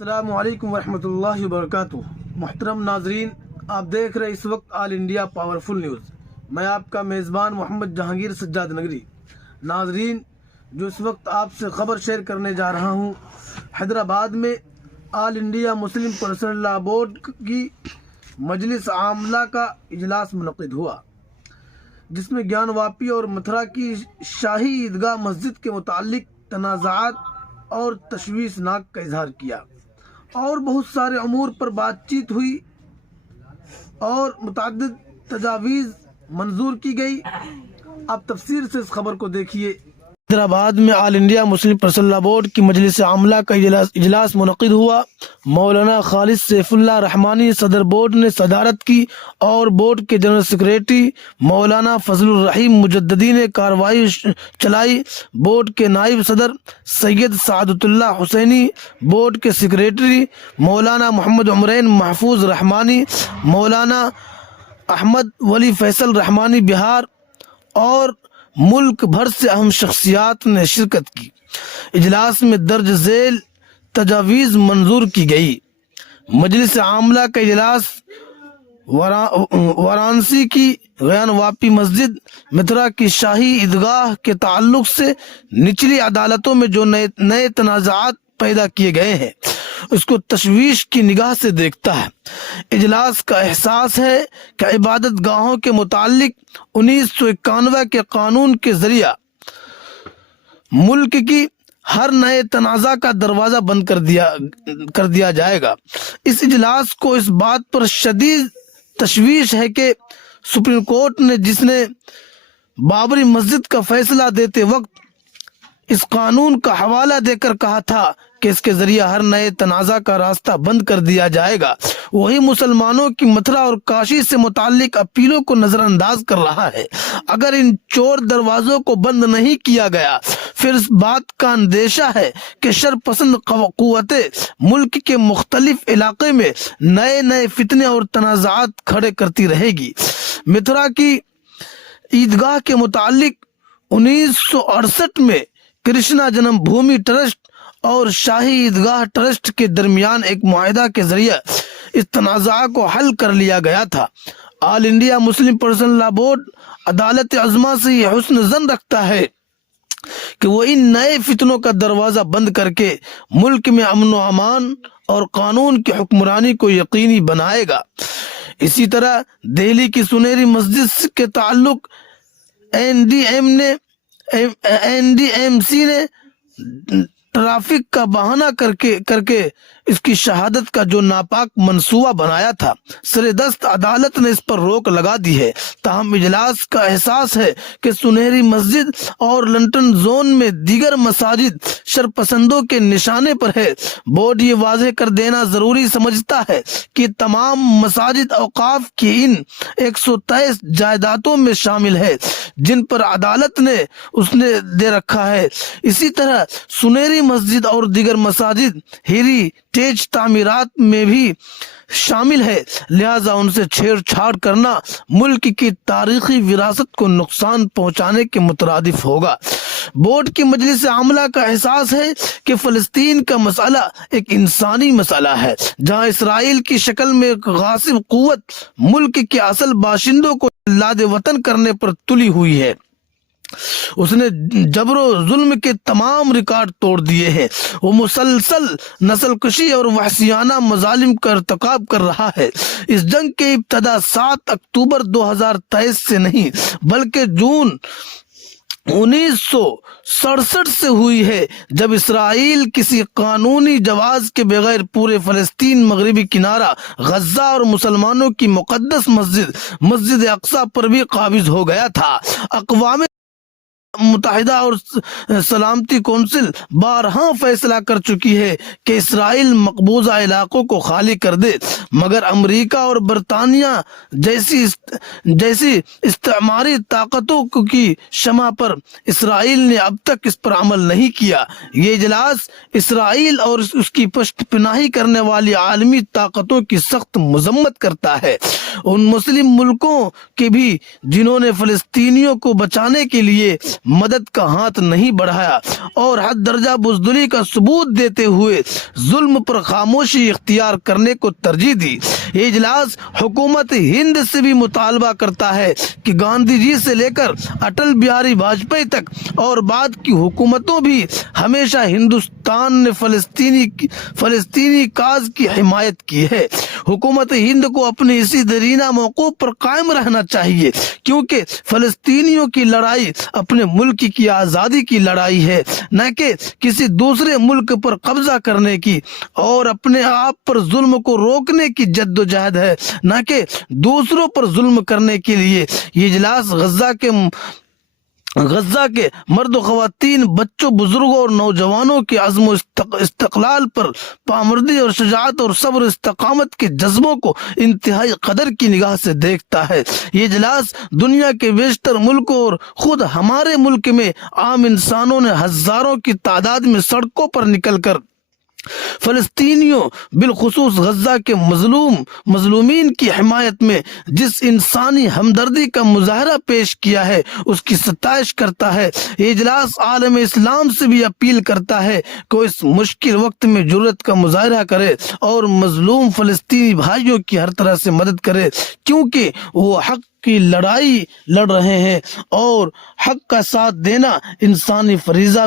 السلام علیکم ورحمۃ اللہ وبرکاتہ۔ محترم ناظرین، آپ دیکھ رہے اس وقت آل انڈیا پاورفل نیوز۔ میں آپ کا میزبان محمد جہانگیر سجاد نگری۔ ناظرین، جو اس وقت آپ سے خبر شیئر کرنے جا رہا ہوں، حیدرآباد میں آل انڈیا مسلم پرسنل لا بورڈ کی مجلس عاملہ کا اجلاس منعقد ہوا، جس میں گیان واپی اور متھرا کی شاہی عیدگاہ مسجد کے متعلق تنازعات اور تشویشناک کا اظہار کیا اور بہت سارے امور پر بات چیت ہوئی اور متعدد تجاویز منظور کی گئی۔ آپ تفسیر سے اس خبر کو دیکھیے۔ حیدرآباد میں آل انڈیا مسلم پرسنل لا بورڈ کی مجلس عاملہ کا اجلاس منعقد ہوا۔ مولانا خالد سیف اللہ رحمانی صدر بورڈ نے صدارت کی اور بورڈ کے جنرل سیکریٹری مولانا فضل الرحیم مجددی نے کارروائی چلائی۔ بورڈ کے نائب صدر سید سعادت اللہ حسینی، بورڈ کے سیکریٹری مولانا محمد عمرین محفوظ رحمانی، مولانا احمد ولی فیصل رحمانی بہار اور ملک بھر سے اہم شخصیات نے شرکت کی۔ اجلاس میں درج ذیل تجاویز منظور کی گئی۔ مجلس عاملہ کا اجلاس وارانسی کی گیان واپی مسجد، متھرا کی شاہی عیدگاہ کے تعلق سے نچلی عدالتوں میں جو نئے تنازعات پیدا کیے گئے ہیں، اس کو تشویش کی نگاہ سے دیکھتا ہے۔ اجلاس کا احساس ہے کہ عبادت گاہوں کے متعلق 1991 کے قانون کے ذریعہ ملک کی ہر نئے تنازع کا دروازہ بند کر دیا جائے گا۔ اس اجلاس کو اس بات پر شدید تشویش ہے کہ سپریم کورٹ نے جس نے بابری مسجد کا فیصلہ دیتے وقت اس قانون کا حوالہ دے کر کہا تھا کہ اس کے ذریعہ ہر نئے تنازع کا راستہ بند کر دیا جائے گا، وہی مسلمانوں کی متھرا اور کاشی سے متعلق اپیلوں کو نظر انداز کر رہا ہے۔ اگر ان چور دروازوں کو بند نہیں کیا گیا، پھر اس بات کا اندیشہ ہے کہ شر پسند قوتیں ملک کے مختلف علاقے میں نئے فتنے اور تنازعات کھڑے کرتی رہے گی۔ متھرا کی عیدگاہ کے متعلق 1968 میں کرشنا جنم بھومی ٹرسٹ اور شاہی عیدگاہ ٹرسٹ کے درمیان ایک معاہدہ کے ذریعے اس تنازع کو حل کر لیا گیا تھا۔ آل انڈیا مسلم پرسنل لا بورڈ عدالت عظمیٰ سے یہ حسن ظن رکھتا ہے کہ وہ ان نئے فتنوں کا دروازہ بند کر کے ملک میں امن و امان اور قانون کی حکمرانی کو یقینی بنائے گا۔ اسی طرح دہلی کی سنہری مسجد کے تعلق این ڈی ایم سی نے ٹریفک کا بہانہ کر کے اس کی شہادت کا جو ناپاک منصوبہ بنایا تھا، سر دست عدالت نے اس پر روک لگا دی ہے۔ تاہم اجلاس کا احساس ہے کہ سنہری مسجد اور لنٹن زون میں دیگر مساجد شرپسندوں کے نشانے پر ہے۔ بورڈ یہ واضح کر دینا ضروری سمجھتا ہے کہ تمام مساجد اوقاف کی ان 123 جائیدادوں میں شامل ہے جن پر عدالت نے اس نے دے رکھا ہے۔ اسی طرح سنہری مسجد اور دیگر مساجد ہیریٹیج تعمیرات میں بھی شامل ہے، لہذا ان سے چھیڑ چھاڑ کرنا ملک کی تاریخی وراثت کو نقصان پہنچانے کے مترادف ہوگا۔ بورڈ کی مجلس عاملہ کا احساس ہے کہ فلسطین کا مسئلہ ایک انسانی مسئلہ ہے، جہاں اسرائیل کی شکل میں ایک غاصب قوت ملک کے اصل باشندوں کو لاد وطن کرنے پر تلی ہوئی ہے۔ اس نے جبر و ظلم کے تمام ریکارڈ توڑ دیے ہیں۔ وہ مسلسل نسل کشی اور وحشیانہ مظالم کا ارتکاب کر رہا ہے۔ اس جنگ کی ابتدا 7 اکتوبر 2023 سے نہیں بلکہ جون 1967 سے ہوئی ہے، جب اسرائیل کسی قانونی جواز کے بغیر پورے فلسطین، مغربی کنارہ غزہ اور مسلمانوں کی مقدس مسجد اقصی پر بھی قابض ہو گیا تھا۔ اقوام متحدہ اور سلامتی کونسل بارہا فیصلہ کر چکی ہے کہ اسرائیل مقبوضہ علاقوں کو خالی کر دے، مگر امریکہ اور برطانیہ جیسی اس جیسی استعماری طاقتوں کی شمع پر اسرائیل نے اب تک اس پر عمل نہیں کیا۔ یہ اجلاس اسرائیل اور اس کی پشت پناہی کرنے والی عالمی طاقتوں کی سخت مذمت کرتا ہے۔ ان مسلم ملکوں کے بھی جنہوں نے فلسطینیوں کو بچانے کے لیے مدد کا ہاتھ نہیں بڑھایا اور حد درجہ بزدلی کا ثبوت دیتے ہوئے ظلم پر خاموشی اختیار کرنے کو ترجیح دی۔ یہ اجلاس حکومت ہند سے بھی مطالبہ کرتا ہے کہ گاندھی جی سے لے کر اٹل بہاری واجپئی تک اور بعد کی حکومتوں بھی ہمیشہ ہندوستان نے فلسطینی کاز کی حمایت کی ہے۔ حکومت ہند کو اپنی اسی دیرینہ موقف پر قائم رہنا چاہیے، کیونکہ فلسطینیوں کی لڑائی اپنے ملک کی آزادی کی لڑائی ہے، نہ کہ کسی دوسرے ملک پر قبضہ کرنے کی اور اپنے آپ پر ظلم کو روکنے کی جدوجہد ہے، نہ کہ دوسروں پر ظلم کرنے کے لیے۔ یہ اجلاس غزہ کے مرد و خواتین، بچوں، بزرگوں اور نوجوانوں کے عزم و استقلال پر پامردی اور شجاعت اور صبر و استقامت کے جذبوں کو انتہائی قدر کی نگاہ سے دیکھتا ہے۔ یہ اجلاس دنیا کے بیشتر ملکوں اور خود ہمارے ملک میں عام انسانوں نے ہزاروں کی تعداد میں سڑکوں پر نکل کر فلسطینیوں بالخصوص غزہ کے مظلومین کی حمایت میں جس انسانی ہمدردی کا مظاہرہ پیش کیا ہے اس کی ستائش کرتا ہے۔ یہ اجلاس عالم اسلام سے بھی اپیل کرتا ہے کہ اس مشکل وقت میں جرأت کا مظاہرہ کرے اور مظلوم فلسطینی بھائیوں کی ہر طرح سے مدد کرے، کیونکہ وہ حق کی لڑائی لڑ رہے ہیں اور حق کا ساتھ دینا انسانی فریضہ